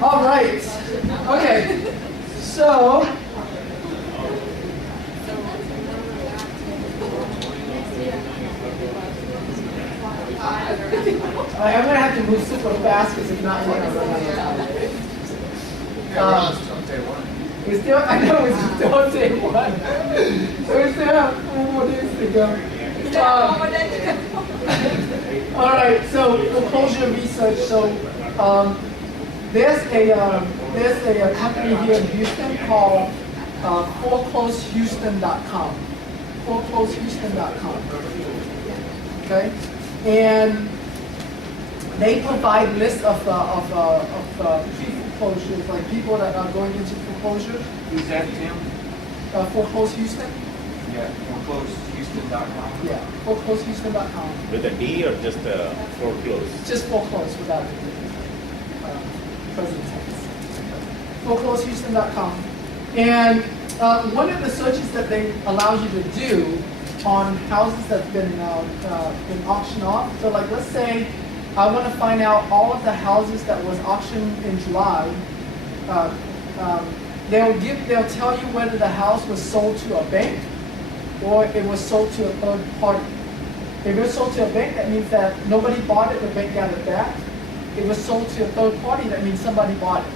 All right. Okay. So. I'm going to have to move super fast because if not, we're going to run out of time. We still, I know it's still on day one. So we still have 4 more days to go. All right, so foreclosure research. So there's a company here in Houston called foreclosehouston.com. Foreclosehouston.com. Okay, and they provide lists of pre-foreclosures, like people that are going into foreclosure. Who's that, Tim? Foreclose Houston. Yeah, foreclosehouston.com. Yeah, foreclosehouston.com. With a D or just foreclose? Just foreclose without the present tense. Foreclosehouston.com. And one of the searches that they allow you to do on houses that's been auctioned off. So like, let's say I want to find out all of the houses that was auctioned in July. They'll tell you whether the house was sold to a bank or it was sold to a third party. If it was sold to a bank, that means that nobody bought it, the bank got it back. If it was sold to a third party, that means somebody bought it.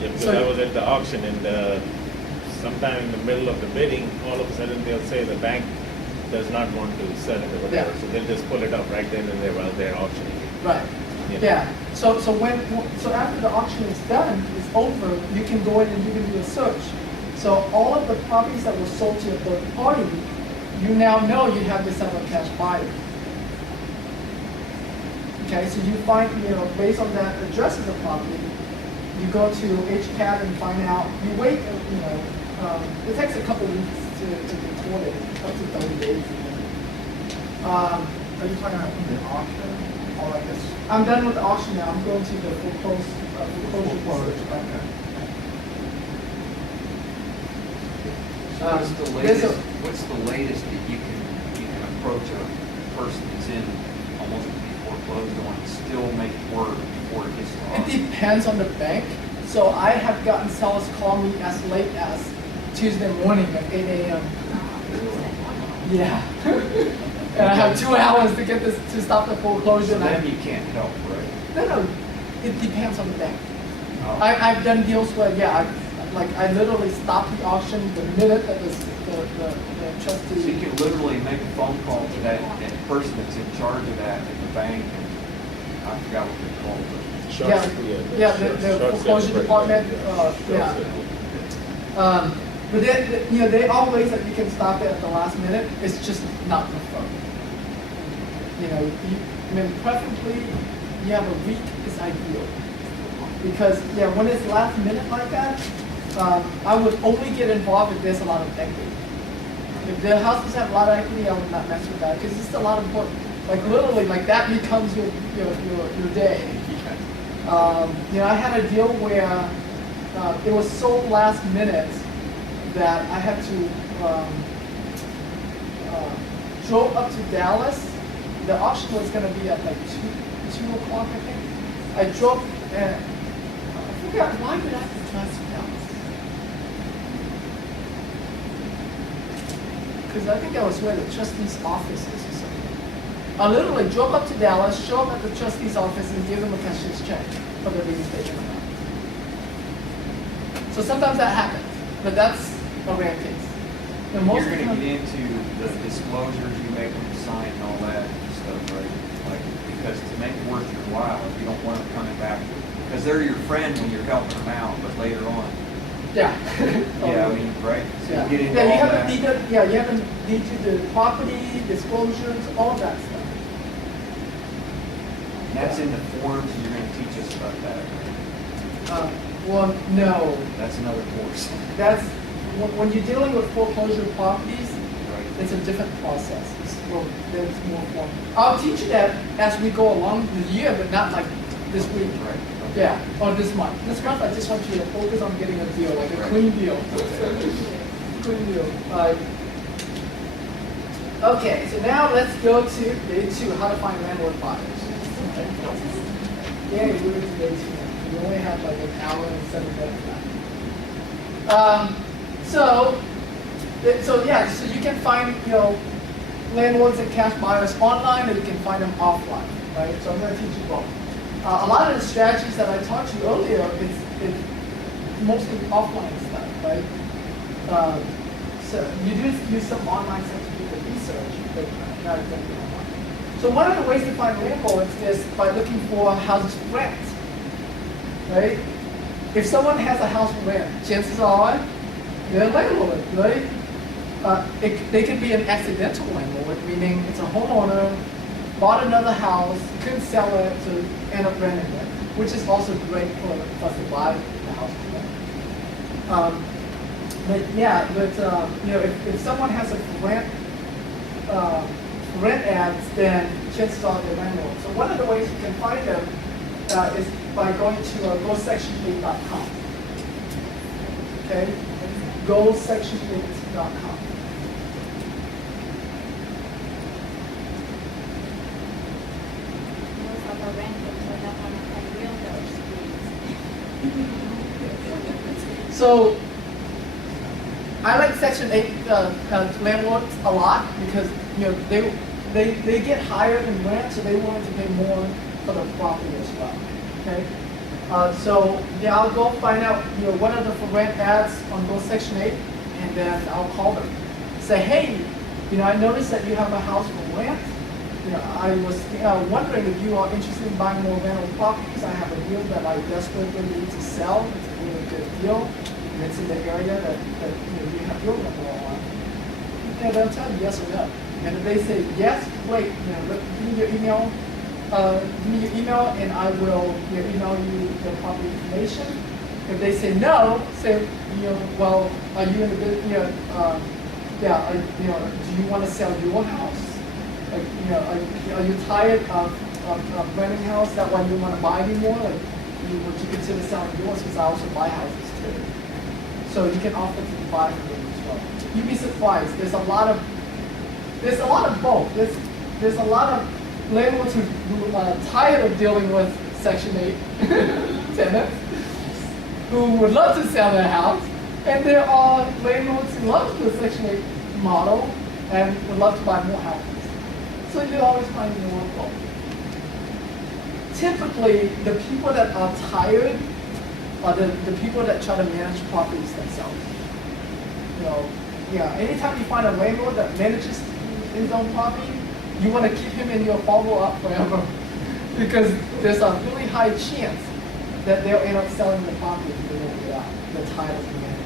Yeah, because I was at the auction and sometime in the middle of the bidding, all of a sudden they'll say the bank does not want to sell it or whatever, so they'll just pull it up right then and there while they're auctioning it. Right. You know? Yeah. So after the auction is done, it's over, you can go in and you can do a search. So all of the properties that were sold to a third party, you now know you have this type of cash buyer. Okay, so you find, based on that address of the property, you go to HCAT and find out, you wait, it takes a couple weeks to record it, up to 30 days. Are you talking about the auction? Or I guess I'm done with the auction now. I'm going to the foreclosure research. So what's the latest that you can approach a person that's in almost to be foreclosed on and still make it work before it gets to It auction? depends on the bank. So I have gotten sellers call me as late as Tuesday morning at 8 a.m. Yeah. And I have 2 hours to get this to stop the foreclosure. So then you can't help, right? No, it depends on the bank. Oh. I've done deals where I literally stopped the auction the minute that the trustee. So you can literally make a phone call to that person that's in charge of that at the bank, and I forgot what they're called. The foreclosure department. But then, there are ways that you can stop it at the last minute. It's just not preferred. Preferably you have a week is ideal. Because when it's last minute like that, I would only get involved if there's a lot of equity. If the houses have a lot of equity, I would not mess with that because it's a lot of work. Like literally, like that becomes your day. I had a deal where it was so last minute that I had to drove up to Dallas. The auction was going to be at like 2 o'clock, I think. I drove and I forgot, why did I have to drive to Dallas? Because I think that was where the trustee's office is or something. I literally drove up to Dallas, showed up at the trustee's office and gave them a cashier's check for the real estate amount. So sometimes that happens, but that's a rare case. You're going to get into the disclosures you make them sign and all that stuff, right? Like, because to make it worth your while, if you don't want them coming back, because they're your friend when you're helping them out, but later on. Yeah. Yeah, I mean, right? So Yeah. you get into You all haven't that. you haven't needed the property, disclosures, all that stuff. And that's in the forms, and you're going to teach us about that. Right? Well, no. That's another course. That's when you're dealing with foreclosure properties, Right. it's a different process. There's more form. I'll teach you that as we go along the year, but not like this week. Right. Okay. Yeah, or this month. This month, I just want you to focus on getting a deal, like a clean deal. Clean deal. Okay, so now let's go to day 2, how to find landlord buyers. Yeah, we were today's film. We only had like an hour and 7 minutes left. So you can find, landlords and cash buyers online, or you can find them offline, right? So I'm going to teach you both. A lot of the strategies that I taught you earlier is mostly offline stuff, right? So you do use some online stuff to do the research, but not exactly online. So one of the ways to find landlords is by looking for houses for rent, right? If someone has a house for rent, chances are they're a landlord, right? They can be an accidental landlord, meaning it's a homeowner, bought another house, couldn't sell it, so end up renting it, which is also great for us to buy the house for rent. If someone has a rent ads, then chances are they're landlords. So one of the ways you can find them is by going to gosection8.com. Okay, gosection8.com. So I like Section 8 landlords a lot because they get higher in rent, so they want to pay more for the property as well. Okay, I'll go find out what are the for rent ads on those Section 8, and then I'll call them. Say, hey, I noticed that you have a house for rent. I was wondering if you are interested in buying more rental properties. I have a deal that I desperately need to sell. It's a really good deal, and it's in the area that you have your rental on. And they'll tell you yes or no. And if they say yes, great. Give me your email. And I will email you the property information. If they say no, say well, are you in the business? Do you want to sell your house? Are you tired of renting a house? That why you want to buy anymore? Would you consider selling yours? Because I also buy houses too. So you can offer to buy from them as well. You'd be surprised. There's a lot of both. There's a lot of landlords who are tired of dealing with Section 8 tenants who would love to sell their house, and there are landlords who love the Section 8 model and would love to buy more houses. So you always find one both. Typically, the people that are tired are the people that try to manage properties themselves. Anytime you find a landlord that manages his own property, you want to keep him in your follow-up forever because there's a really high chance that they'll end up selling the property if they won't get out. They're tired of the management.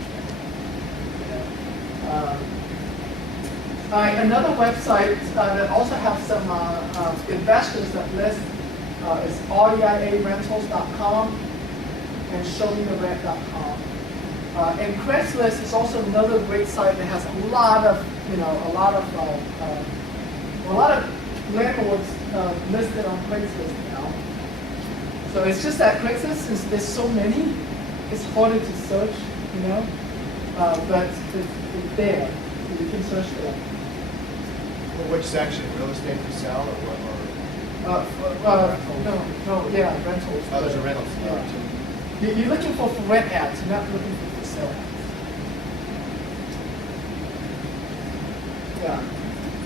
Another website that also has some investors that list is REIARentals.com and ShowMeTheRent.com. And Craigslist is also another great site that has a lot of landlords listed on Craigslist now. So it's just that Craigslist, since there's so many, it's harder to search, but it's there. So you can search there. Which section? Real estate for sale or what? Rentals. Oh, there's a rentals. Yeah. You're looking for rent ads. You're not looking for sale ads. Yeah.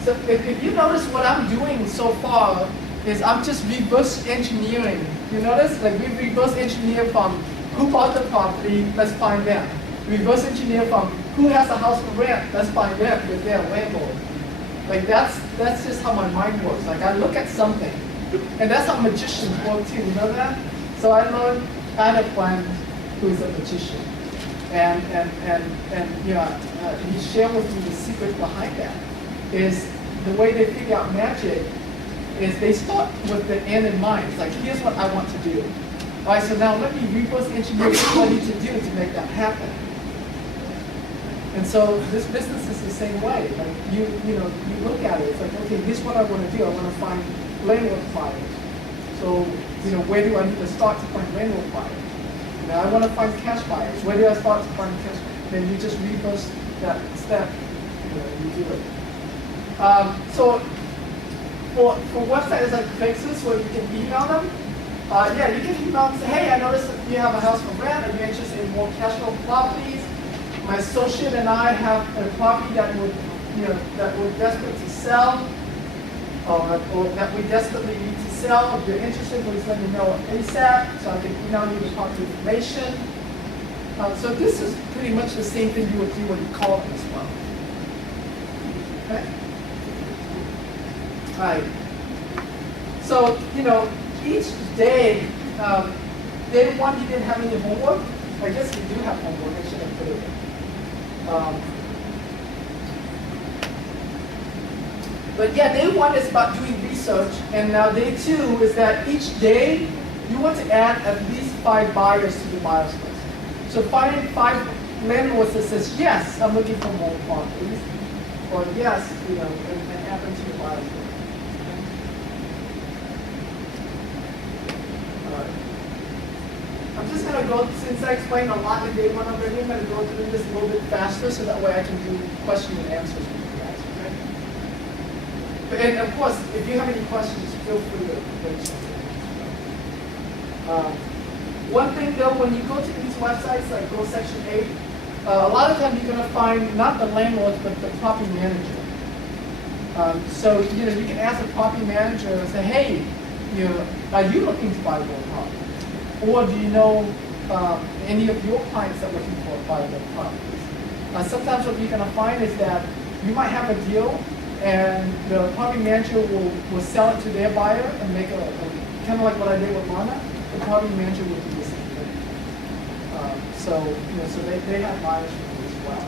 So if you notice what I'm doing so far is I'm just reverse engineering. You notice? Like we reverse engineer from who bought the property, let's find them. Reverse engineer from who has a house for rent, let's find them because they're a landlord. Like that's just how my mind works. Like I look at something, and that's how magicians work too. You know that? So I learned I had a friend who is a magician, and he shared with me the secret behind that. Is the way they figure out magic is they start with the end in mind. It's like, here's what I want to do. All right, so now let me reverse engineer what I need to do to make that happen. And so this business is the same way. Like you look at it, it's like, okay, here's what I want to do. I want to find landlord buyers. So, where do I need to start to find landlord buyers? I want to find cash buyers. Where do I start to find cash buyers? Then you just reverse that step. You do it. So for websites like Craigslist where you can email them, Yeah, you can email and say, hey, I noticed that you have a house for rent. Are you interested in more cash flow properties? My associate and I have a property that would, that we're desperate to sell, or that we desperately need to sell. If you're interested, please let me know ASAP so I can email you the property information. So this is pretty much the same thing you would do when you call them as well. Okay. All right. So, each day, day one you didn't have any homework. I guess you do have homework. I should have put it in. But yeah, day one is about doing research, and now day two is that each day you want to add at least 5 buyers to the buyers list. So find 5 landlords that says, yes, I'm looking for more properties, or yes, and add them to your buyers list. I'm just going to go, since I explained a lot in day one already, I'm going to go through this a little bit faster so that way I can do question and answers with you guys, okay? And of course, if you have any questions, feel free to raise them. One thing though, when you go to these websites, like Go Section 8, a lot of times you're going to find not the landlord, but the property manager. So, you can ask the property manager and say, hey, are you looking to buy more property? Or do you know any of your clients that are looking for buyable properties? Sometimes what you're going to find is that you might have a deal, and the property manager will sell it to their buyer and make a kind of like what I did with Lana. The property manager will do the same thing. So they have buyers for you as well.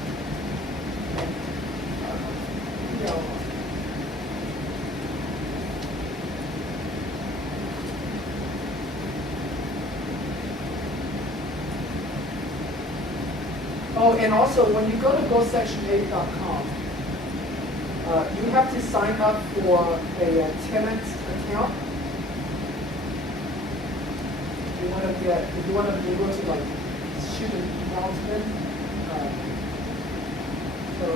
Oh, and also when you go to gosection8.com, you have to sign up for a tenant account. If you want to be able to like shoot an announcement. So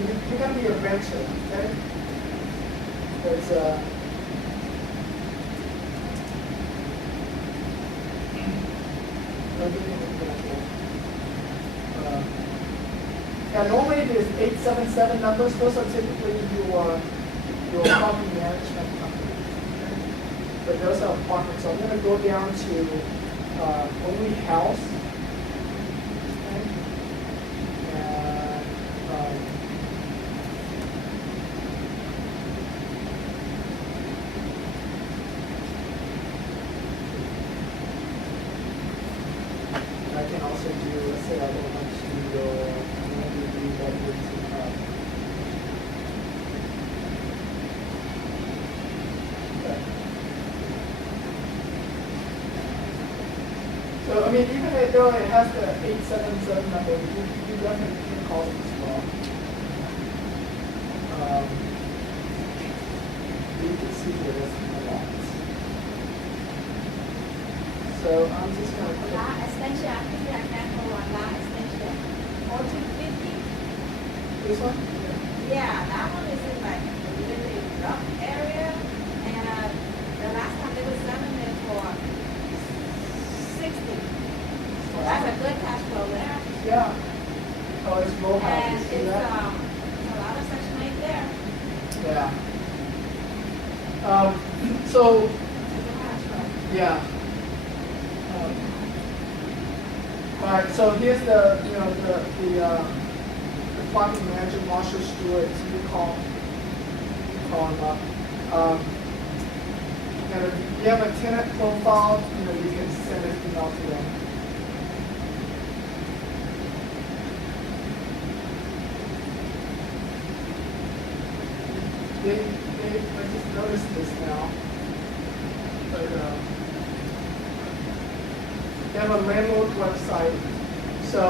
you're gonna be a renter, okay? There's yeah, normally there's 877 numbers. Those are typically your property management company. But those are apartments. So I'm going to go down to only house. Okay. And I can also do, let's say I don't want to do bedrooms and so, I mean, even though it has the 877 number, you definitely can call it as well. You can see the rest of the lots. So, I'm just going to put La extension, I think I can go on La extension. 1450? this one. Yeah, that one is in like a really rough area. And the last time they were selling it for 60. So that's a good cash flow there. Yeah. Oh, it's row house. And You see it's that? a lot of Section 8 there. Yeah. So, It's a cash flow. yeah. All right. So here's the property manager, Marshall Stewart. So you call him up. And if you have a tenant profile, you can send an email to them. I just noticed this now. But they have a landlord website, so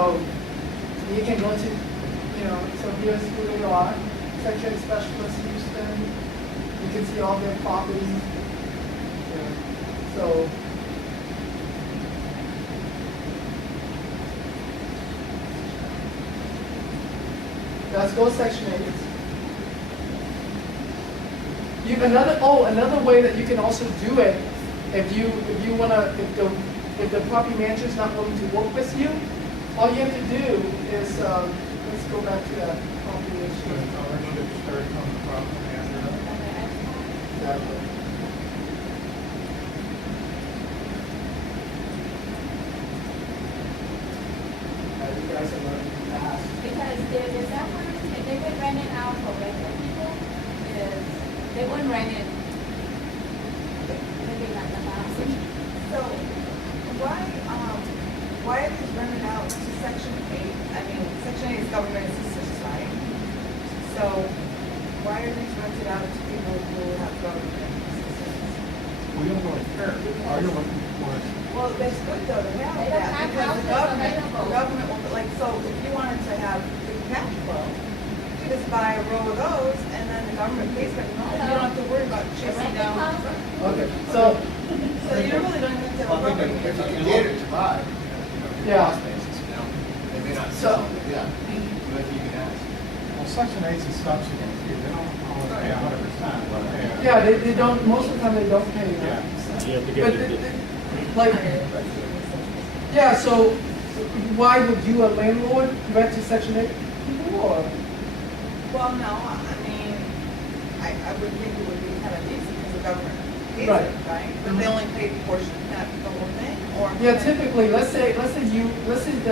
you can go to, so here's who they are, Section Specialist Houston. You can see all their properties. So let's go Section 8. Another way that you can also do it, if you wanna, if the property manager is not willing to work with you, all you have to do is, let's go back to that property So issue. ownership starts on the property manager. Exactly. You guys are learning fast. Because there's that one, if they would rent it out for regular people, is, they wouldn't rent it, maybe like a thousand. So, why are these rented out to section 8? I mean, section 8 is government assistance, right? So, why are these rented out to people who have government assistance? We don't really care. All you're looking for is Well, that's good though to have They don't that, have because the houses government available. will, like, so if you wanted to have good cash flow, you just buy a row of those, and then the government pays for it, you don't have to worry about chasing down. Okay, so, So you really don't need to have a Well, I property. think if you can get it to buy, you know, Yeah. cost basis, you know, they may not So- sell it, yeah, but you can ask. well, section 8 is a subsidy too. They don't always pay 100%. But they, yeah, they don't, most of the time they don't pay Yeah. that. You have to But, get it. like, yeah, so why would you, a landlord, rent to section 8 people, or? Well, no, I mean, I would think it would be kind of easy because the government pays Right. it, right? But they only pay the portion, not the whole thing, or? Yeah, typically, let's say the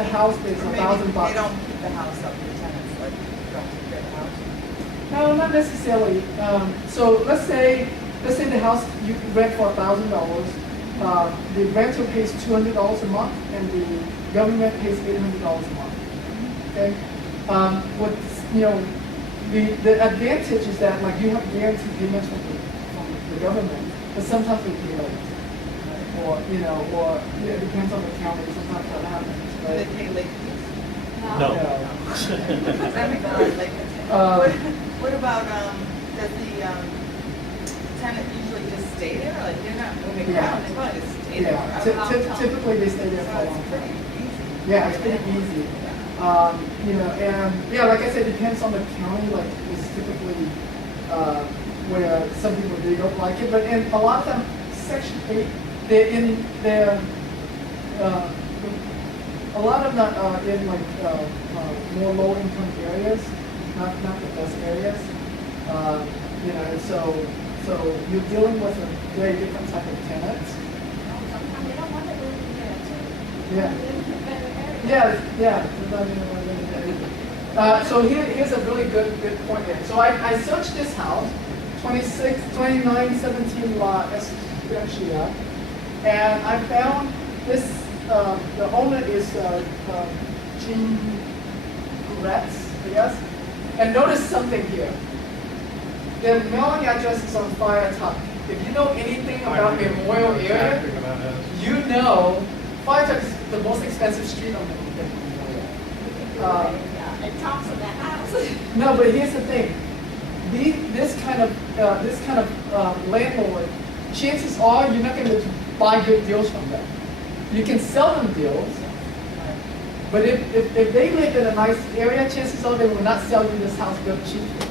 house is Or maybe $1,000. they don't keep the house up, the tenants, like, don't keep their house. No, not necessarily. So let's say the house you rent for $1,000. The renter pays $200 a month, and the government pays $800 a month. Okay. What the advantage is that like you have guaranteed payments from the government, but sometimes they pay late, or it depends on the county. Sometimes that happens. Do they Right? pay late fees? No. That makes sense, like, what about, does the tenant usually just stay there, like, they're not moving Yeah. around, they probably just stay there? Yeah. for a long time. Typically they stay there So for a it's long pretty time. easy. Yeah, it's pretty easy. And yeah, like I said, it depends on the county. Like it's typically where some people they don't like it, but in a lot of them, Section 8, they're a lot of them are in like more low income areas, not the best areas. And so you're dealing with a very different type of tenants. Sometimes they don't want to live in there too. Yeah. They live in a better area. Yeah. So here's a really good point here. So I searched this house, 2917 lot SGF, and I found this, the owner is Jean Gretz, I guess. And notice something here. The mailing address is on Fire Tuck. If you know anything about Memorial area, Exactly what that is. you know Fire Tuck is the most expensive street on the Memorial. Yeah, it talks of that house. No, but here's the thing. This kind of landlord, chances are you're not going to buy good deals from them. You can sell them deals, but if they live in a nice area, chances are they will not sell you this house good cheaply.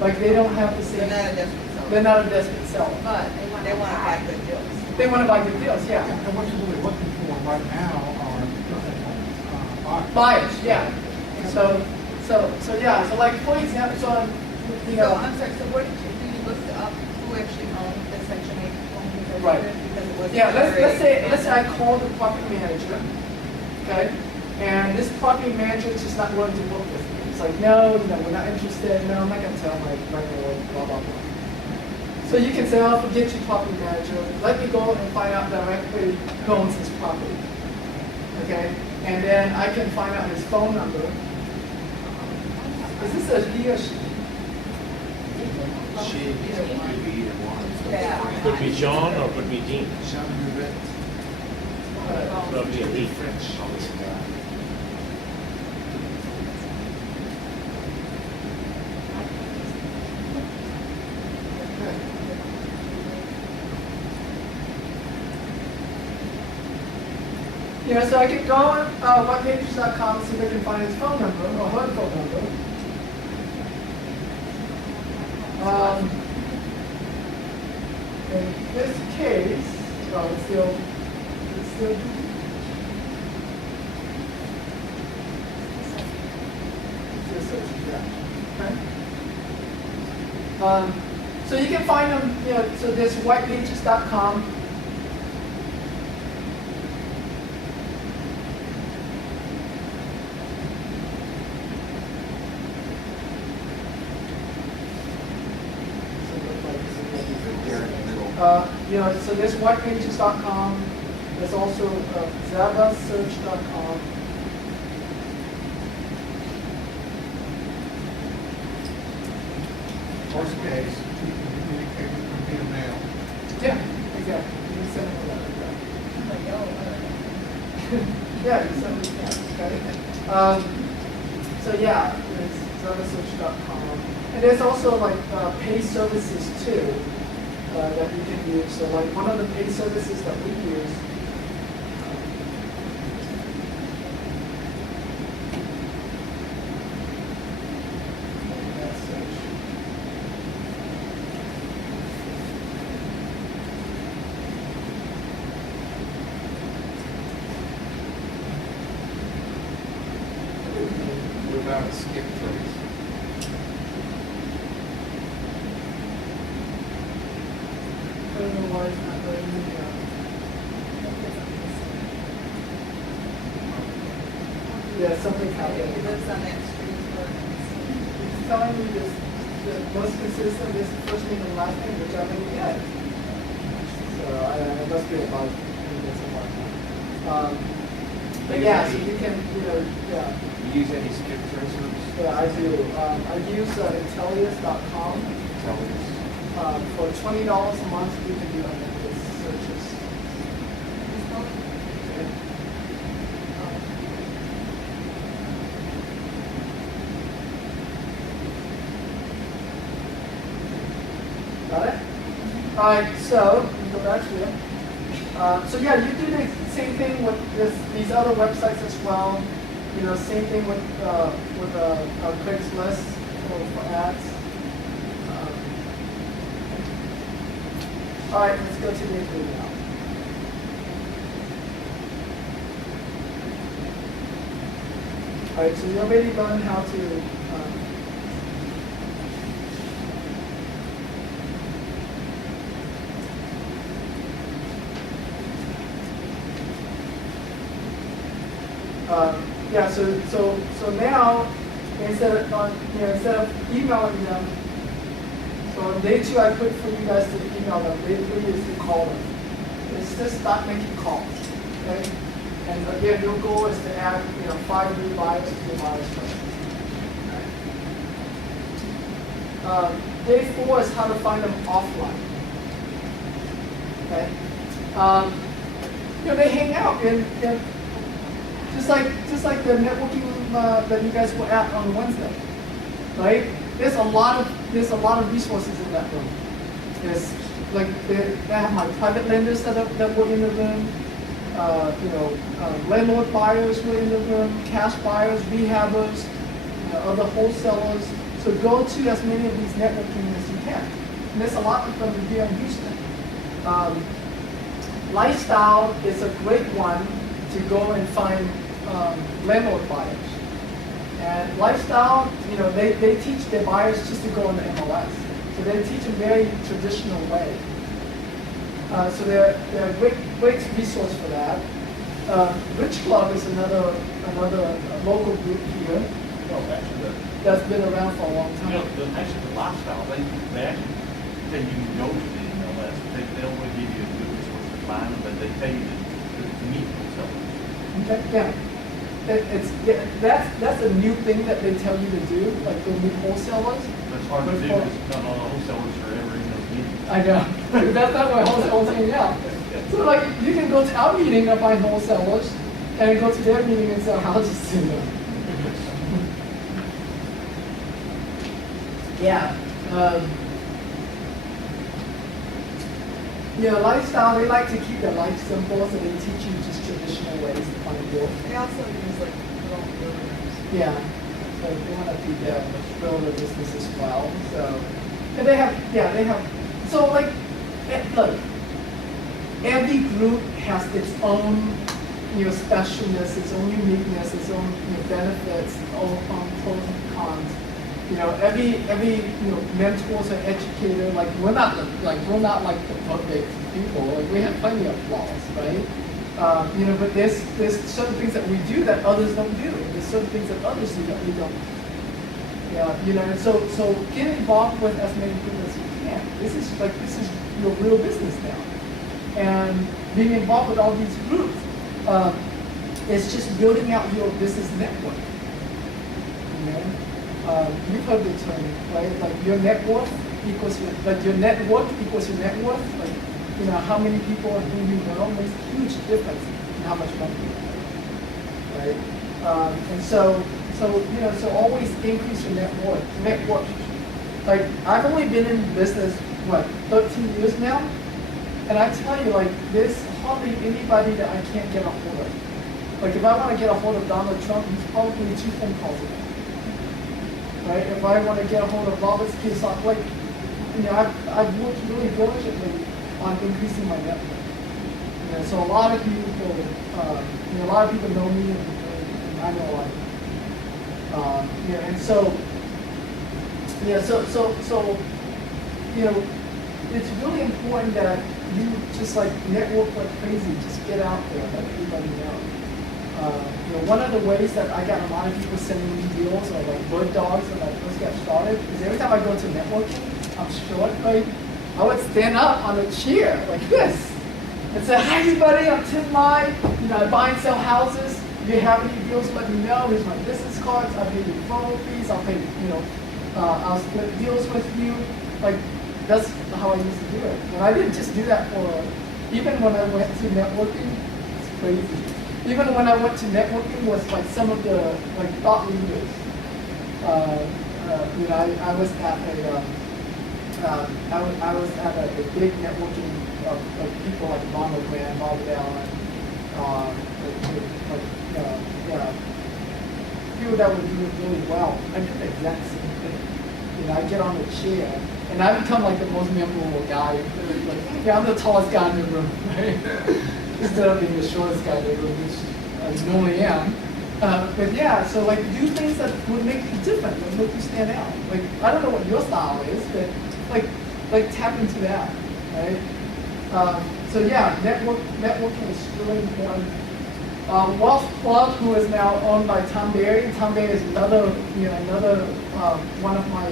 Like they don't have the They're same. not a desperate seller. They're not a desperate seller. But They want to buy good deals. They want to buy good deals, yeah. And what you're really looking for right now are buyers. Buyers, yeah. So yeah. So like for example, So, I'm sorry, so what did you look up who actually owned the Section 8 home? Right. Because it was. Yeah, let's say I call the property manager, okay, and this property manager is just not willing to work with me. It's like, no, we're not interested. No, I'm not gonna tell my landlord, blah blah blah. So you can say, oh, forget your property manager. Let me go and find out directly who owns his property, okay, and then I can find out his phone number. Is this a he or she? She, might be either one. so it's Yeah. fine. Could be John or could be Jean. Jean Hubert. Probably a he. French, always a guy. So I can go on whatpages.com and see if I can find his phone number or her phone number. In this case, well, it's still, okay. So you can find them, so there's whitepages.com. So there's whitepages.com. There's also zavasearch.com. Worst case, you can communicate with via mail. Yeah, exactly. You can send them a letter. Like, Yeah, you send them, okay. So yeah, there's zavasearch.com. And there's also like paid services too. That you can use. So like one of the paid services that we use, Without a skip trace. I don't know why it's not letting me, yeah, something He happened. lives on that street. It's telling me this, the most consistent is the first name and last name, which I didn't get. So it must be a bug. But yeah, so you can, yeah. You use any skip tracers? Yeah, I do. I use Intellius.com. Tell us. For $20 a month, you can do unlimited searches. Okay. Got it? All right, so we go back here. So yeah, you do the same thing with these other websites as well. Same thing with Craigslist for ads. All right, let's go to the interview now. All right, so you already learned how to yeah, so now instead of emailing them, so on day 2 I put for you guys to email them. Day 3 is to call them. It's just start making calls, okay? And again, your goal is to add 5 new buyers to your buyers list. Okay? Day 4 is how to find them offline. Okay? They hang out in just like the networking that you guys were at on Wednesday, right? There's a lot of resources in that room. There's like they have my private lenders that were in the room. Landlord buyers were in the room, cash buyers, rehabbers, other wholesalers. So go to as many of these networking as you can. And there's a lot of them here in Houston. Lifestyle is a great one to go and find landlord buyers. And Lifestyle, they teach their buyers just to go on the MLS. So they teach a very traditional way. So they're a great resource for that. Rich Club is another local group here Well, actually, that's been around for a long time. the lifestyle, they actually say you can go to the MLS. They don't want to give you a good resource to find them, but they tell you to meet themselves. Okay, yeah. That's a new thing that they tell you to do, like the new wholesalers. But it's hard to do because not all the wholesalers are ever in those meetings. I know. That's not why wholesalers hang out. So like you can go to our meeting and find wholesalers and go to their meeting and sell houses to them. Yeah. Lifestyle, they like to keep their life simple, so they teach you just traditional ways to find deals. They also use like little buildings. Yeah. So they want to build their business as well. So And they have, so like, look, every group has its own, specialness, its own uniqueness, its own, benefits, its own pros and cons. Every mentors or educator, like we're not like the perfect people. Like we have plenty of flaws, right? But there's certain things that we do that others don't do. There's certain things that others do that we don't. Yeah, and so get involved with as many people as you can. This is your real business now, and being involved with all these groups is just building out your business network. You've heard the term, right? Like your net worth equals your net worth equals your net worth. Like, how many people who you know makes a huge difference in how much money you have, right? And so always increase your net worth. Like I've only been in business 13 years now, and I tell you, like there's hardly anybody that I can't get a hold of. Like if I want to get a hold of Donald Trump, he's probably 2 phone calls away. Right? If I want to get a hold of Robert Kiyosaki, like, I've worked really diligently on increasing my network. So a lot of people, know me, and I know a lot of people. And so it's really important that you just like network like crazy, just get out there, let everybody know. One of the ways that I got a lot of people sending me deals or like bird dogs when I first got started is every time I go to networking, I'm short, right? I would stand up on a chair like this and say, "Hi everybody, I'm Tim Lai. I buy and sell houses. If you have any deals, let me know. Here's my business cards. I'll pay you referral fees. I'll pay, I'll split deals with you." Like that's how I used to do it. And I didn't just do that even when I went to networking, it's crazy. Even when I went to networking was like some of the thought leaders. I was at a big networking of people like Ronald Graham, Bob Allen, people that were doing really well. I did the exact same thing. I get on the chair and I become like the most memorable guy. Like, I'm the tallest guy in the room, right? Instead of being the shortest guy in the room, which I normally am. But yeah, so like do things that would make you different, that would make you stand out. Like I don't know what your style is, but like tap into that, right? So yeah, networking is really important. Wealth Club, who is now owned by Tom Berry. Tom Berry is another one of my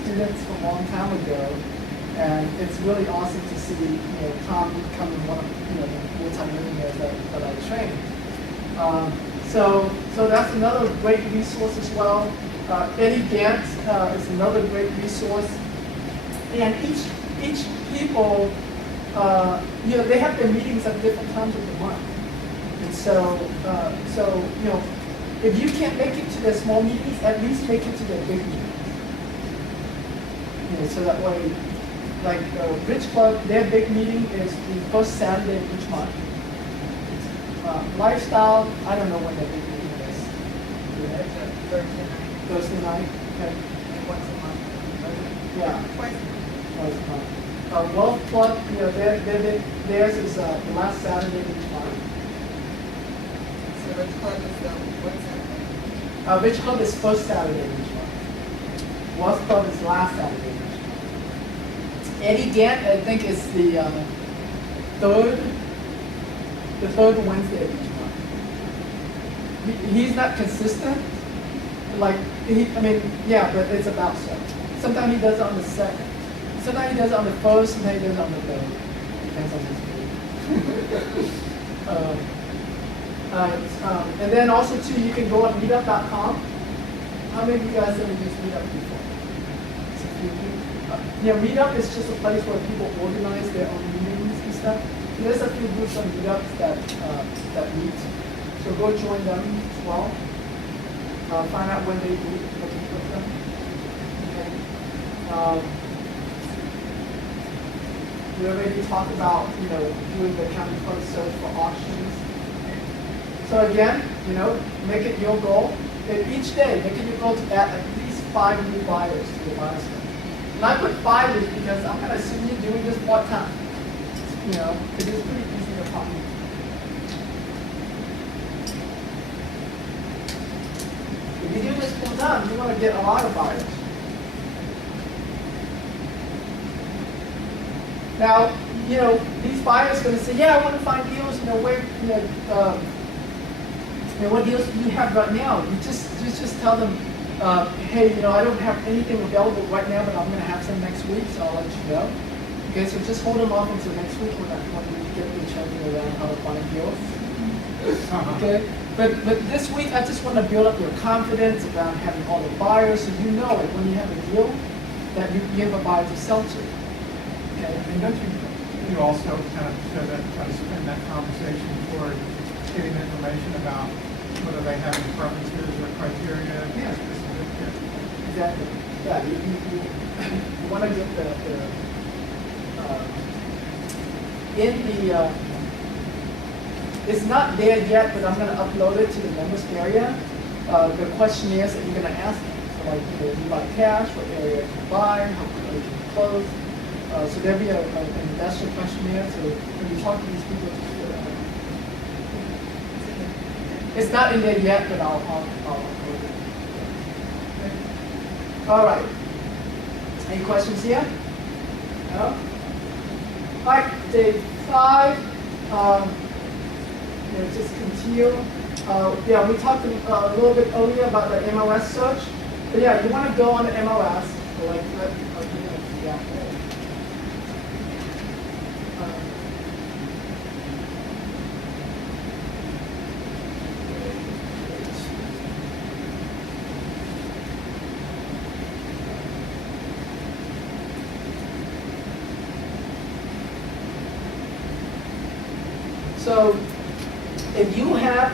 students from a long time ago. And it's really awesome to see, Tom becoming one of, the multi-millionaires that I trained. So that's another great resource as well. Eddie Gant is another great resource. And each people, they have their meetings at different times of the month. And so if you can't make it to their small meetings, at least make it to their big meetings. So that way. Like Rich Club, their big meeting is the first Saturday of each month. Lifestyle, I don't know when their big meeting is. Thursday night. Okay. Once a month. Yeah. Twice a month. Wealth Club, theirs is the last Saturday of each month. So Rich Club is the what Saturday? Rich Club is first Saturday of each month. Wealth Club is last Saturday of each month. Eddie Gant, I think, is the third Wednesday of each month. He's not consistent. But it's about so. Sometimes he does it on the second. Sometimes he does it on the first, sometimes he does it on the third. Depends on his mood. And then also too, you can go on meetup.com. How many of you guys have used Meetup before? Meetup is just a place where people organize their own meetings and stuff. And there's a few groups on Meetups that meet. So go join them as well. Find out when they meet, what to put them. Okay. We already talked about, doing the county clerk search for auctions. So again, make it your goal. Each day, make it your goal to add at least 5 new buyers to your buyer list. And I put 5 is because I'm gonna assume you're doing this part-time. You know, it is pretty easy to find. If you do this full-time, you're gonna get a lot of buyers. Now, you know, these buyers are going to say, yeah, I want to find deals, you know, where, what deals do you have right now? You just tell them, hey, you know, I don't have anything available right now, but I'm going to have some next week, so I'll let you know. Okay, so just hold them off until next week when we get each other around how to find deals. Okay, but this week I just want to build up your confidence around having all the buyers, so you know, like when you have a deal, that you have a buyer to sell to. Okay, And don't you also kind of show that, try to spin that conversation toward getting information about whether they have any preferences or criteria? Yeah. Specific, yeah. Exactly. Yeah, you want to get it's not there yet, but I'm going to upload it to the members area. The questionnaires that you're going to ask them. So like, you know, you buy cash, what area can you buy, how quickly can you close. So there'll be an investor questionnaire. So when you talk to these people, it's not in there yet, but I'll upload it. Okay. All right. Any questions here? No? All right, day 5. Just continue. Yeah, we talked a little bit earlier about the MOS search. But yeah, you want to go on the MOS. So like, I'll give you an example. So, if you have,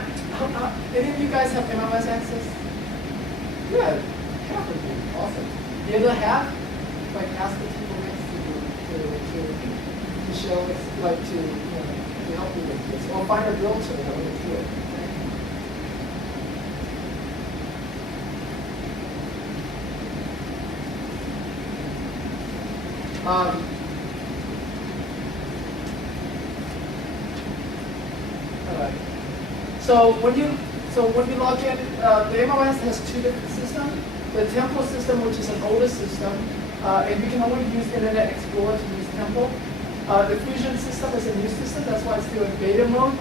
any of you guys have MOS access? Good, half of you, awesome. The other half, like ask the people next to you to show, like to help you with this, or find a realtor that will do it. Okay? Alright. So when you log in, the MOS has 2 different systems. The Temple system, which is an older system, and you can only use Internet Explorer to use Temple. The Fusion system is a new system, that's why it's still in beta mode.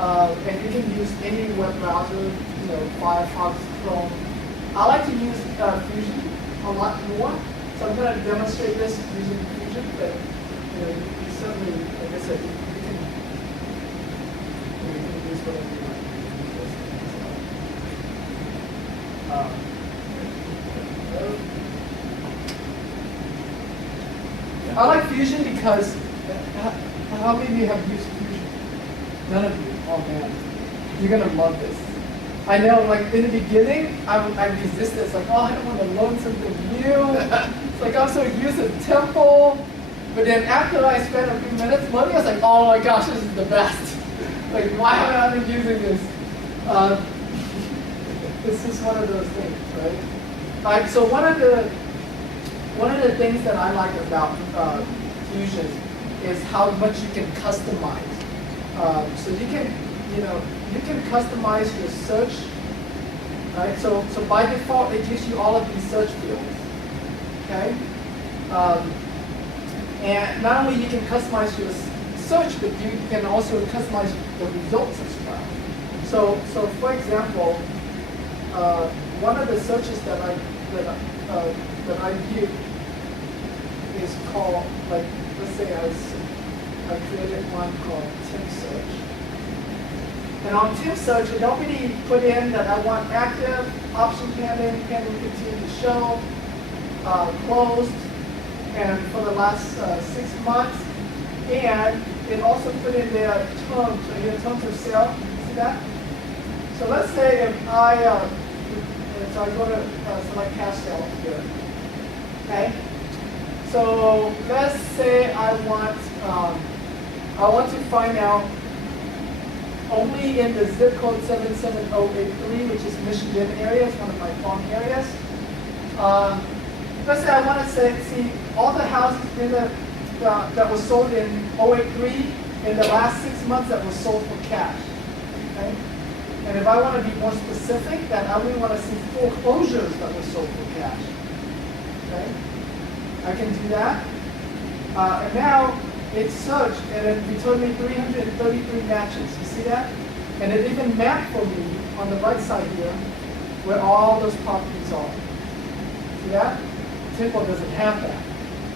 And you can use any web browser, Firefox, Chrome. I like to use Fusion a lot more, so I'm going to demonstrate this using Fusion. But you certainly, like I said, you can use whatever you like. I like Fusion because, how many of you have used Fusion? None of you. Oh man, you're gonna love this. I know, like in the beginning, I resisted. It's like, oh, I don't want to learn something new. It's like I'm so used to Temple. But then after I spent a few minutes learning, I was like, oh my gosh, this is the best. Like, why haven't I been using this? This is one of those things, right? Alright, so one of the things that I like about Fusion is how much you can customize. So you can customize your search, right? So by default, it gives you all of these search fields, okay? And not only you can customize your search, but you can also customize the results as well. So for example, one of the searches that I do is called, like, let's say I created one called Tim Search. And on Tim Search, I don't really put in that I want active, option pending continue to show, closed, and for the last 6 months. And it also put in their terms, terms of sale. See that? So let's say if I go to select cash sale here. Okay. So let's say I want to find out only in the zip code 77083, which is Michigan area, it's one of my farm areas. let's say I want to see all the houses in that was sold in 083 in the last 6 months that was sold for cash. Okay? And if I want to be more specific, then I really want to see foreclosures that were sold for cash. Okay? I can do that. And now it searched and it returned me 333 matches. You see that? And it even mapped for me on the right side here where all those properties are. See that? Temple doesn't have that.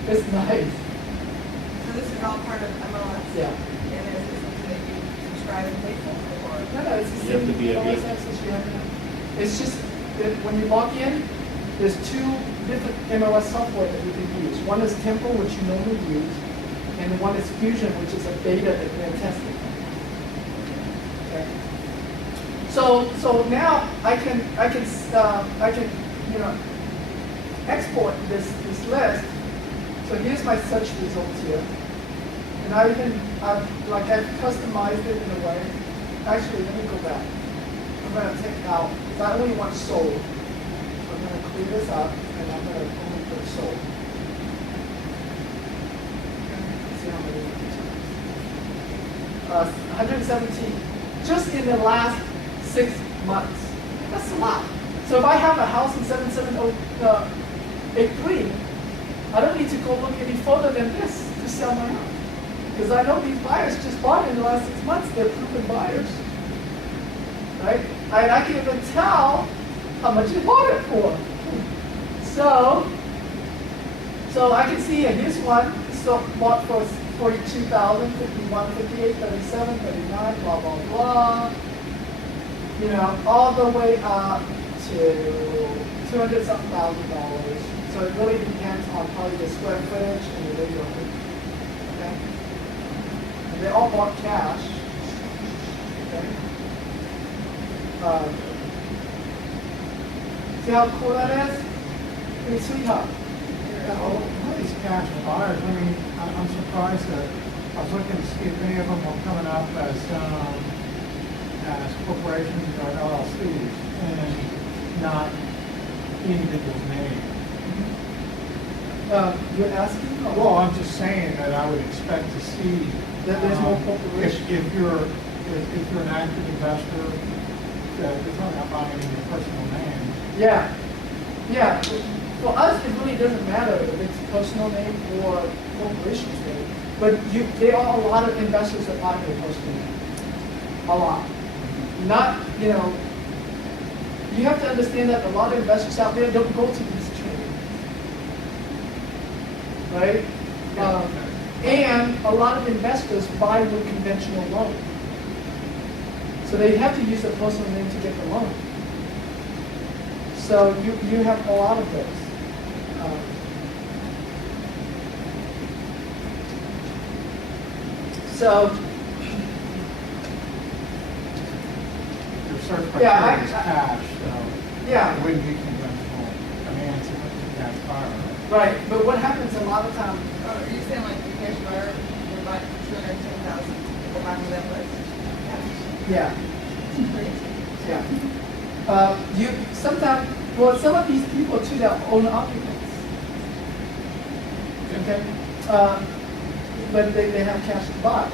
It's nice. So this is all part of MLS? Yeah. And is this something that you subscribe and pay for, or? No, it's the You have same to be a MLS member. access you have now. It's just that when you log in, there's two different MLS software that you can use. One is Temple, which you normally use, and one is Fusion, which is a beta that they're testing. Okay. So now I can export this list. So here's my search results here, and I've customized it in a way. Actually, let me go back. I'm going to take out because I only want sold. So I'm going to clear this up, and I'm going to only put sold. Let's see how many. 117, just in the last 6 months. That's a lot. So if I have a house in 77083, I don't need to go look any further than this to sell my house. Because I know these buyers just bought it in the last 6 months. They're proven buyers. Right? And I can even tell how much they bought it for. So I can see here's one. So bought for 42,000, 51, 58, 37, 39, blah, blah, blah. You know, all the way up to $200-something thousand. So it really depends on probably the square footage and the neighborhood. Okay? And they all bought cash. Okay? See how cool that is? Pretty sweet, huh? All these cash buyers, I mean, I'm surprised that, I was looking to see if any of them were coming up as corporations or LLCs and not individual names. You're asking? Well, I'm just saying that I would expect to see. That there's more corporation? If you're an active investor, that you're probably not buying in your personal name. Yeah. Yeah. For us, it really doesn't matter if it's personal name or corporation's name. But there are a lot of investors that buy their personal name. A lot. Not, you have to understand that a lot of investors out there don't go to these trainings. Right? And a lot of investors buy with conventional loan. So they have to use their personal name to get the loan. So you have a lot of those. So Your search Yeah, criteria is I- cash, so yeah, it wouldn't be conventional finance if it's a cash buyer. right. But what happens a lot of times? Or are you saying like the cash buyer would buy for 210,000, go back to that list? Yeah, Crazy. yeah. You sometimes, some of these people too that own occupants. Okay, but they have cash to buy.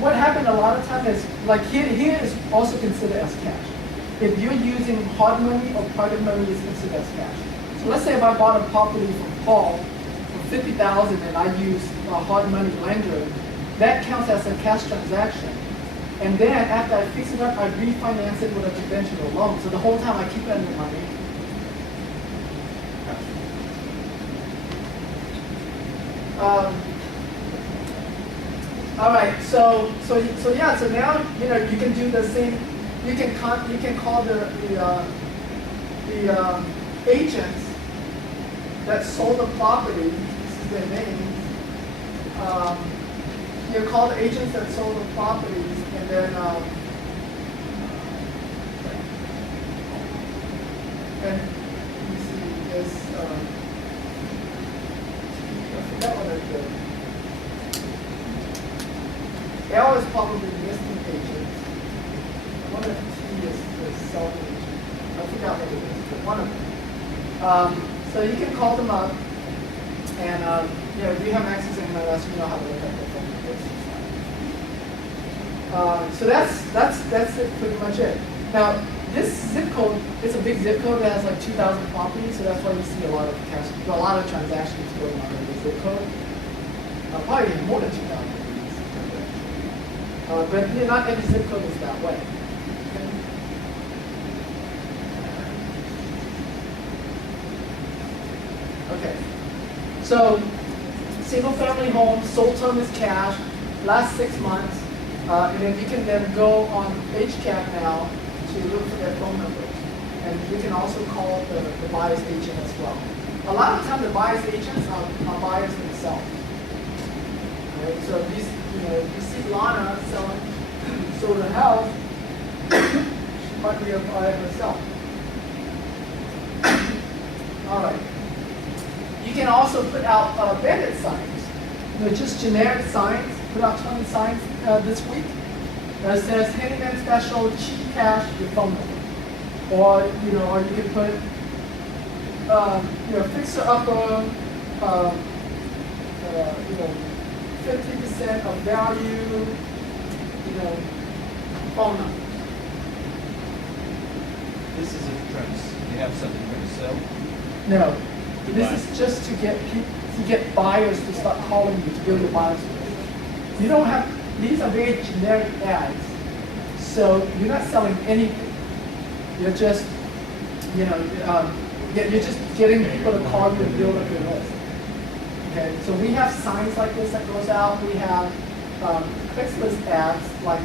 What happened a lot of times is, like here is also considered as cash. If you're using hard money or private money, it's considered as cash. So let's say if I bought a property from Paul for 50,000 and I use a hard money lender, that counts as a cash transaction. And then after I fix it up, I refinance it with a conventional loan. So the whole time I keep it under my name. All right, so yeah, so now you can do the same. You can call the agents that sold the property. This is their name. You call the agents that sold the properties, and then and you see this. I forgot what I did. L is probably the listing agent. One of T is the selling agent. I forgot what it is, but one of them. So So you can call them up, and you know, if you have access to MLS, you know how to look up their phone numbers. So that's it, pretty much it. Now this zip code, it's a big zip code that has like 2,000 properties, so that's why you see a lot of transactions going on in the zip code. Probably even more than 2,000. But you know, not every zip code is that way. Okay. So, single-family home, sold term is cash, last 6 months, and then you can then go on HCAP now to look for their phone numbers. And you can also call the buyer's agent as well. A lot of times the buyer's agents are buyers themselves. Right? So if you see Lana sold a house, she might be a buyer herself. All right. You can also put out bandit signs, just generic signs. Put out 20 signs this week that says handyman special, cheap cash, your phone number. Or or you can put fixer upper, 50% of value, phone number. This is if you're trying to, you have something you're gonna sell. No, this is just to get buyers to start calling you to build your buyers list. You don't have, these are very generic ads, so you're not selling anything. You're just, you're just getting people to call you and build up your list. Okay, so we have signs like this that goes out. We have Craigslist ads, like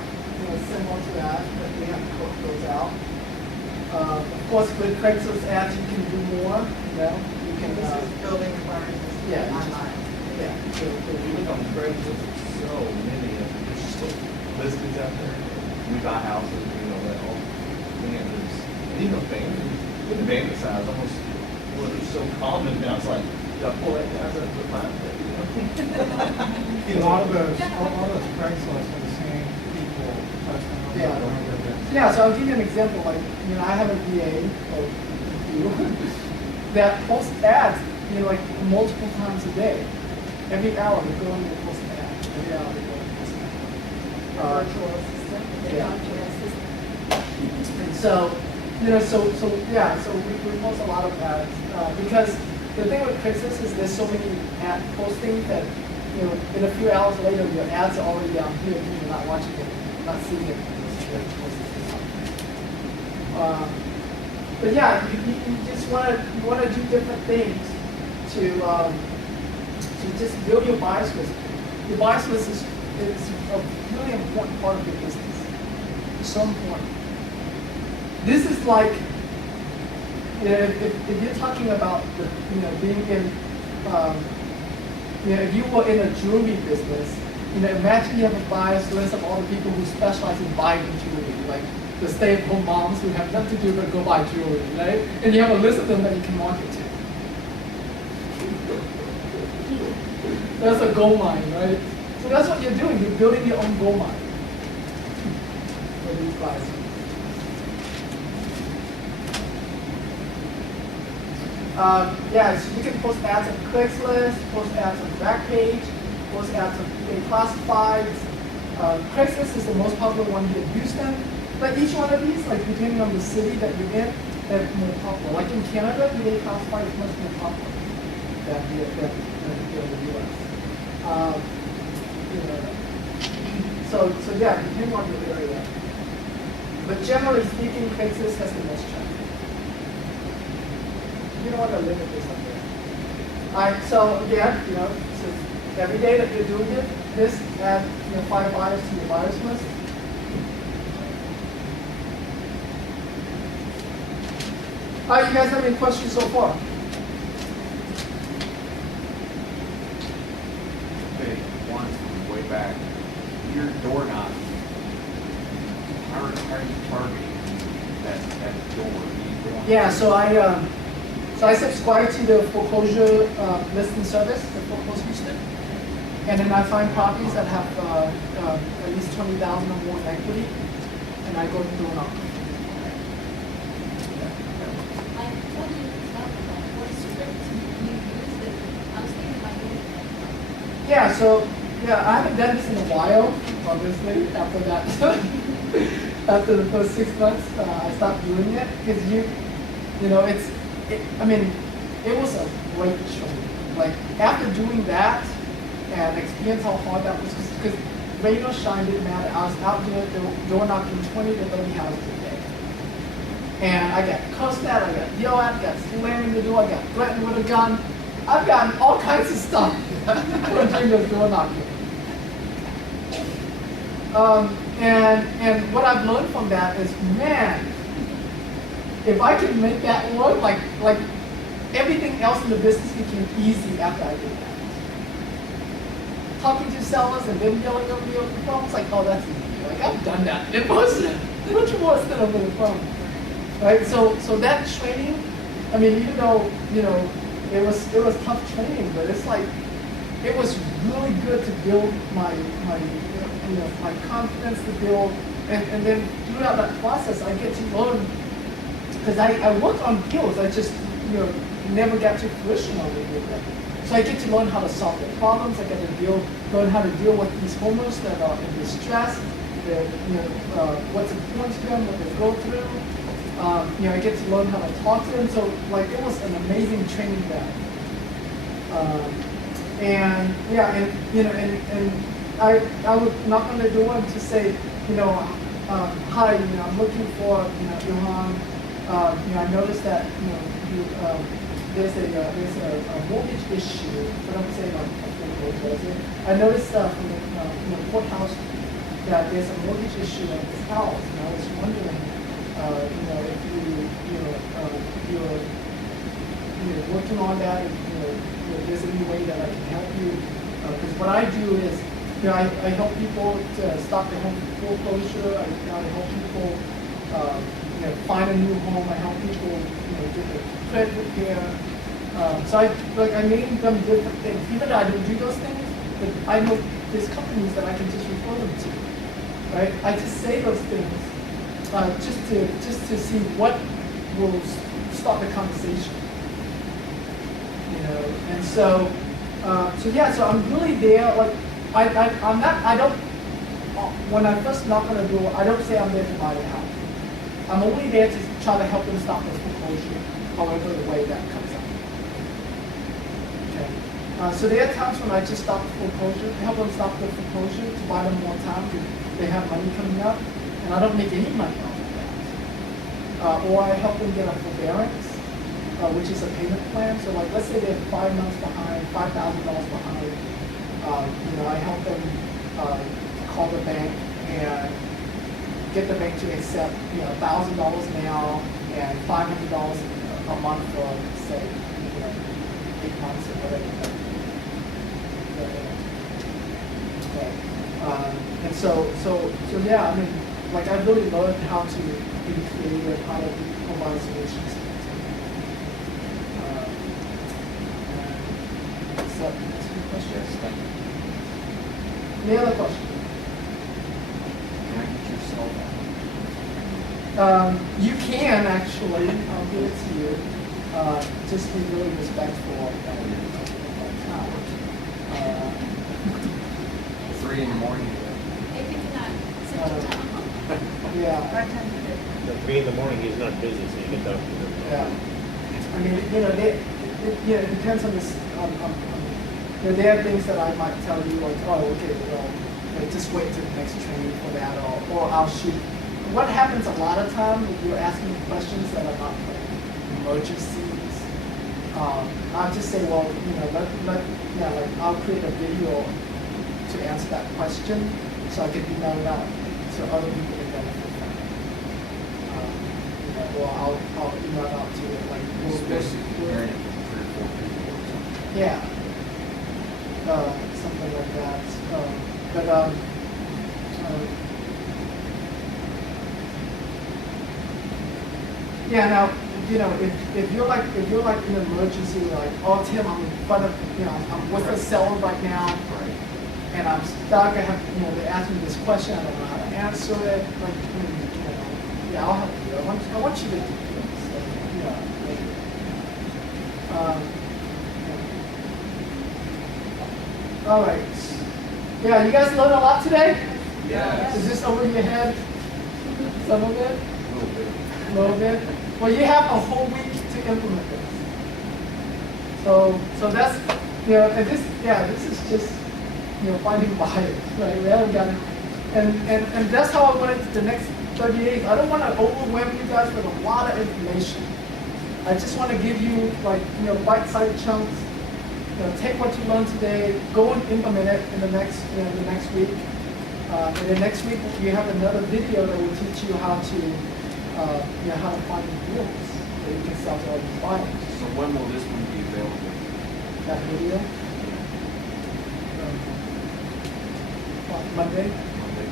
similar to that we have to put those out. Of course, with Craigslist ads, you can do more. You can. This is building buyers. Yeah. Online. Yeah. If you look on Craigslist, there's so many of them. There's just listings out there. We buy houses, that all. Man, there's even family size almost. Well, it's so common now. It's like, do I pull that guy's up with mine? A lot of those Craigslist are the same people posting on Yeah. their Yeah, so I'll give you an example. Like, I have a VA or you that posts ads, like multiple times a day. Every hour they go in and post an ad. Every hour they go and post an ad. Virtual assistant, yeah. virtual assistant. And so, so we post a lot of ads because the thing with Craigslist is there's so many ad postings that in a few hours later your ads are already down here and you're not watching it, not seeing it. But yeah, you just want to do different things to just build your buyers list. Your buyers list is a really important part of your business. It's so important. This is like, if you're talking about being in, if you were in a jewelry business, imagine you have a buyers list of all the people who specialize in buying jewelry, like the stay-at-home moms who have nothing to do but go buy jewelry, right? And you have a list of them that you can market to. That's a gold mine, right? So that's what you're doing. You're building your own gold mine for these buyers. So you can post ads on Craigslist, post ads on Backpage, post ads on eBay Classifieds. Craigslist is the most popular one here in Houston. But each one of these, like depending on the city that you're in, they're more popular. Like in Canada, eBay Classified is much more popular than here in the US. So depending on the area. But generally speaking, Craigslist has the most traffic. You don't want to limit this up there. All right, so again, so every day that you're doing this, add 5 buyers to your buyers list. All right, you guys have any questions so far? Okay, one from way back. Your door knocking. How are you targeting that door? Yeah, so I subscribe to the foreclosure listing service, the Foreclosure Houston, and then I find properties that have at least 20,000 or more in equity, and I go through and knock. Like, what do you tell them? What script Yeah, so, yeah, I haven't done this in a while, obviously, after that. After the first 6 months, I stopped doing it, because you know, I mean, it was a great training. Like, after doing that, and experience how hard that was, because rain or shine didn't matter, I was out doing door knocking 20 to 30 houses a day. And I got cussed at, I got yelled at, got slammed in the door, I got threatened with a gun. I've gotten all kinds of stuff for doing this door knocking. And what I've learned from that is, man, if I can make that work, like everything else in the business became easy after I did that. Talking to sellers and then yelling over the phone, it's like, oh, that's easy. Like, I've done that in person. Much worse than over the phone. Right? So that training, I mean, even though, you know, it was tough training, but it's like, it was really good to build my confidence, to build, and then throughout that process, I get to learn, because I work on deals, I just, you know, never got to fruition on it with them. So I get to learn how to solve their problems, I get to learn how to deal with these homeowners that are in distress, what's important to them, what they go through. You know, I get to learn how to talk to them, so like it was an amazing training ground. And yeah, and you know, and I would knock on the door and to say, you know, hi, you know, I'm looking for, you know, Johan. You know, I noticed that, you know, there's a mortgage issue, but I'm saying like foreclosure. I noticed from the courthouse that there's a mortgage issue at this house, and I was wondering, you know, if you're working on that, if if there's any way that I can help you. Because what I do is, you know, I help people to stop the home foreclosure. I help people, you know, find a new home. I help people, you know, get their credit repair. So I name them different things. Even though I don't do those things, but I know there's companies that I can just refer them to, right? I just say those things just to see what will start the conversation. You know, and so yeah, so I'm really there. Like I don't. When I first knock on the door, I don't say I'm there to buy the house. I'm only there to try to help them stop this foreclosure, however the way that comes out. Okay. So there are times when I just stop the foreclosure, help them stop the foreclosure to buy them more time because they have money coming up, and I don't make any money off of that. Or I help them get a forbearance. Which is a payment plan. So like, let's say they're 5 months behind, $5,000 behind. You know, I help them call the bank and get the bank to accept, you know, $1,000 now and $500 a month for, say, you know, 8 months or whatever. And so yeah, I mean, like I really learned how to be creative, how to provide solutions. Yes, thank you. Any other question? Can I get your cell phone? You can actually. I'll give it to you. Just be really respectful of that time. 3 in the morning. Yeah. The 3 in the morning is not busy, so you can talk to them. Yeah. I mean, you know, it depends on this. You know, there are things that I might tell you, like, oh, okay, well, you know, just wait till the next training for that, or I'll shoot. What happens a lot of times if you're asking questions that are not like emergencies, I'll just say, well, you know, like I'll create a video to answer that question, so I can email it out so other people can benefit from it. You know, or I'll email it out to like Especially comparing it to 3 or 4 people or something. yeah. Something like that. Yeah. Now, you know, if you're like in an emergency, like, oh Tim, I'm in front of, you know, I'm with a seller right now, Right. and I'm stuck. I have, you know, they asked me this question, I don't know how to answer it. Like, you know, yeah, I'll help you. I want you to do this. Like, yeah. All right. Yeah, you guys learned a lot today? Yes. Is this over your head? Some of it? A little bit. A little bit? Well, you have a whole week to implement this. So that's, and this is just, finding buyers, right? We haven't got it. And that's how I want it the next 30 days. I don't want to overwhelm you guys with a lot of information. I just want to give you bite-sized chunks. Take what you learned today, go and implement it in the next week. And then next week you have another video that will teach you how to find deals that you can sell to other buyers. So when will this one be available? That video. Monday. Monday?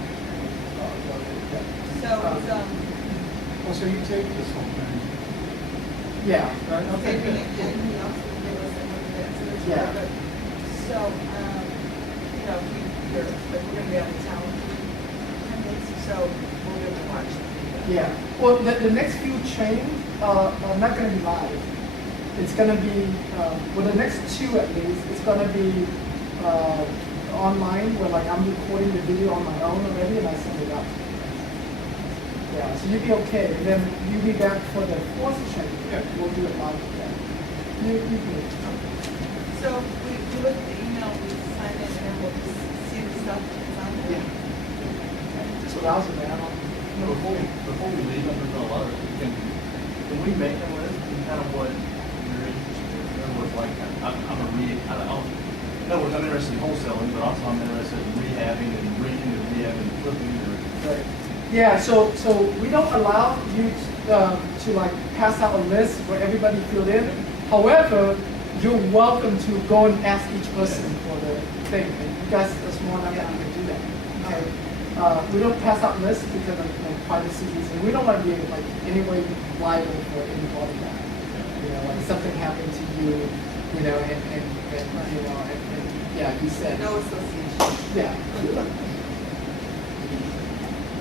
So, it's, Well, so you take this whole thing. Yeah. saving it, and he also gave us a little bit, so it's Yeah. really good. So, we're gonna be out of town in 10 days, so we'll be able to watch the video. Yeah. Well, the next few trainings are not going to be live. It's going to be, the next two at least, it's going to be online where I'm recording the video on my own already and I send it out to you guys. Yeah, so you'll be okay. And then you'll be back for the fourth training. Yeah. We'll do it live again. You good. So, we look at the email, we sign in, and then we'll just see the stuff that's on there. Yeah. That's what I was going to Before we leave, I'm gonna allow it, can we make a list of kind of what you're interested in? In other words, like, in other words, I'm interested in wholesaling, but also I'm interested in rehabbing and rehabbing and flipping or. Right. Yeah, so we don't allow you to pass out a list where everybody filled in. However, you're welcome to go and ask each person for the thing. And you guys are smart enough that you can do that. Okay. We don't pass out lists because of privacy reasons. We don't want to be any way liable for anybody that if something happened to you, and yeah, you said. No association. Yeah.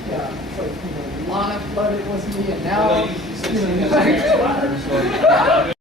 Yeah, it's like, Lana flooded was me, and now, You said she was an expert, so.